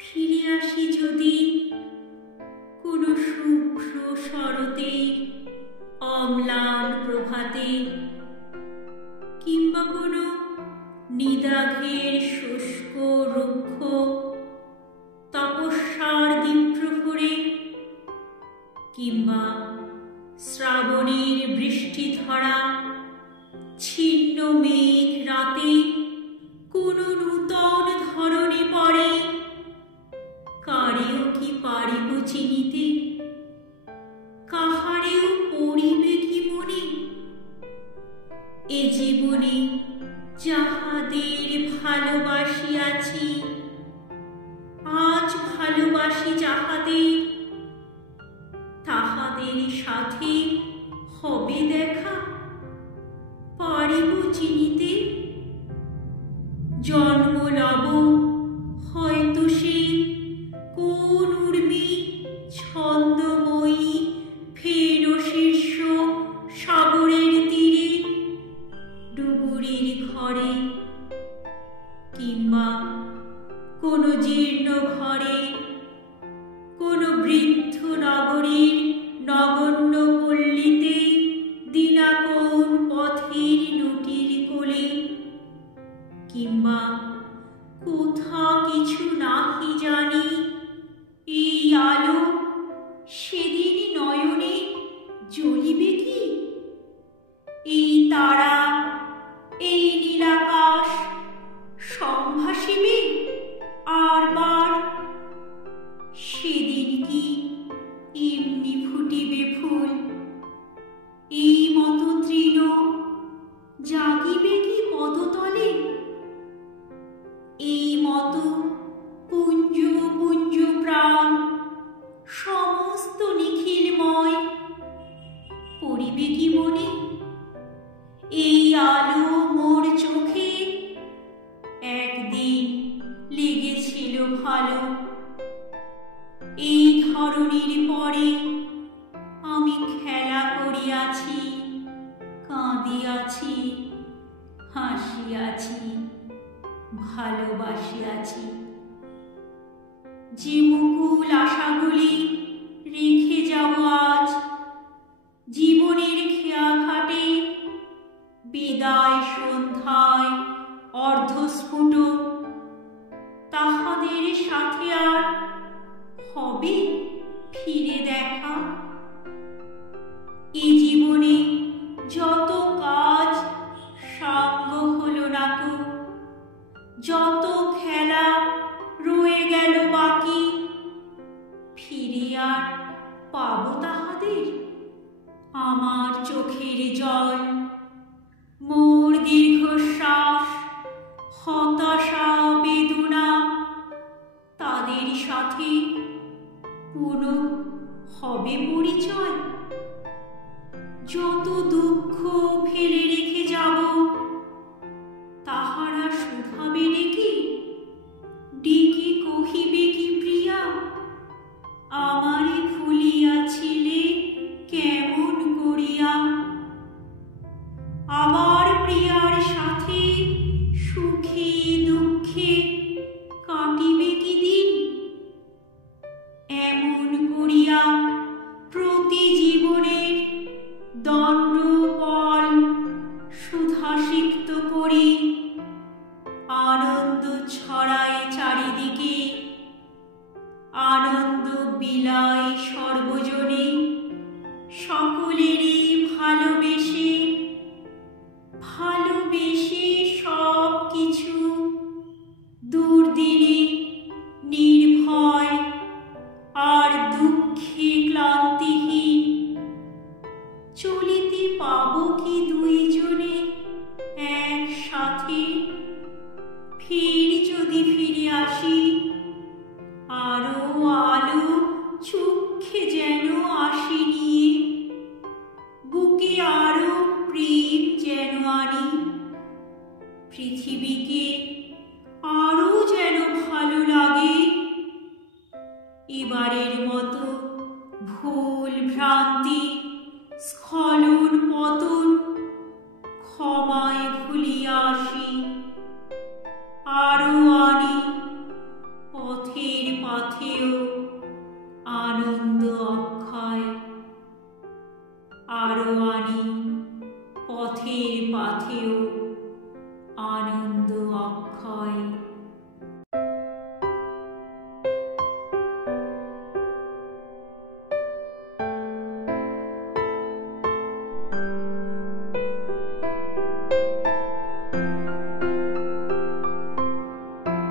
ফিরে আসি যদি কোনো শুভ্র শরতের অম্লান প্রভাতে, কিংবা কোনো নিদাঘের শুষ্ক রুক্ষ তপস্যার দ্বীপ্রহরে, কিংবা শ্রাবণের বৃষ্টি ধরা ছিন্ন মেঘ রাতে কোনো নূতন ধরনে পড়ে, কারেও কি পারিব চিনিতে, কাহারেও পড়িবে কি মনে? এ জীবনে যাহাদের ভালোবাসিয়াছি, আজ ভালোবাসি যাহাদের, তাহাদের সাথে হবে দেখা, পারিব চিনিতে? জন্ম লব হয়তো সে কোন উর্মি ছন্দময়ী ফের শীর্ষ সাগরের তীরে ডুবুরির ঘরে, কিংবা কোনো জীর্ণ ঘরে, কোনো বৃদ্ধ নগরীর নগণ্য পল্লীতে দিনাকোণ পথের লুটির কোলে, কিংবা কোথা কিছু নাহি জানি এই আলো সেদিন নয়নে জ্বলিবে কি? এই তারা এই নীলাকাশ সম্ভাসিবে আরবার? সেদিন কি এমনি ফুটিবে ফুল? এই মতো তৃণ জাগিবে কি পদতলে? এই মতো পুঞ্জ পুঞ্জ প্রাণ সমস্ত নিখিলময় পড়িবে কি মনে? এই আলো মোর চোখে একদিন লেগেছিল ভালো, এই ধরনীর পরে আমি খেলা করিয়াছি, কাঁদিয়াছি, হাসিয়াছি, ভালোবাসিয়াছি। যে মুকুল আশাগুলি রেখে যাও আজ জীবনের খেয়াঘাটে, বিদায় সন্ধ্যায় অর্ধস্ফুট, তাহাদের সাথে আর হবে ফিরে দেখা? এ জীবনে যত কাজ সাঙ্গ হলো না কো, যত খেলা রয়ে গেল বাকি, ফিরে আর পাবো তাহাদের? আমার চোখের জল, মোর দীর্ঘশ্বাস, হতাশা বেদনা, তাদের সাথে পুনঃ হবে পরিচয়? যত দুঃখ ফেলে রেখে যাব, তাহারা শুধাবে ডেকে, ডেকে কহিবে কি প্রিয়া, আমারে ভুলিয়াছিলে কেমন করিয়া? আবার প্রিয়ার সাথে সুখে দুঃখে কাটিবে কি দিন? এমন করিয়া প্রতি জীবনের দণ্ডপল সুধাসিক্ত করি, আনন্দ ছড়ায় চারিদিকে, আনন্দ বিলায় সর্বজনে, সকলেরই ভালোবেসে, ভালোবেসে সব কিছু দুর্দিনে নির্ভয় আর দুঃখে ক্লান্তিহীন চলিতে পাবো কি দুইজনে একসাথে? ফির যদি ফিরে আসি, আরো আলো চক্ষে যেন আসি নিয়ে, বুকে আরো প্রেম যেন আনি, পৃথিবীকে আরো যেন ভালো লাগে। এবারের মতো ভুল ভ্রান্তি স্খলন পতন ক্ষমায় ভুলিয়া আসি, আরো আনি